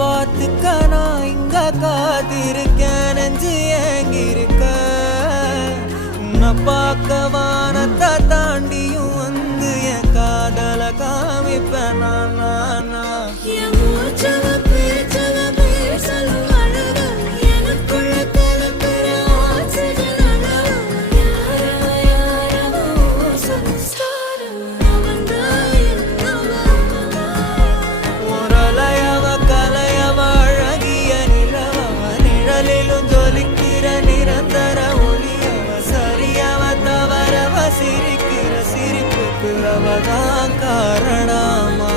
பார்த்துக்க நான் இங்க காத்திருக்கேன். நெஞ்சு ஏங்கிருக்க உன்னை பார்க்க வானத்தை தாண்டி பிளவதான் காரணமா?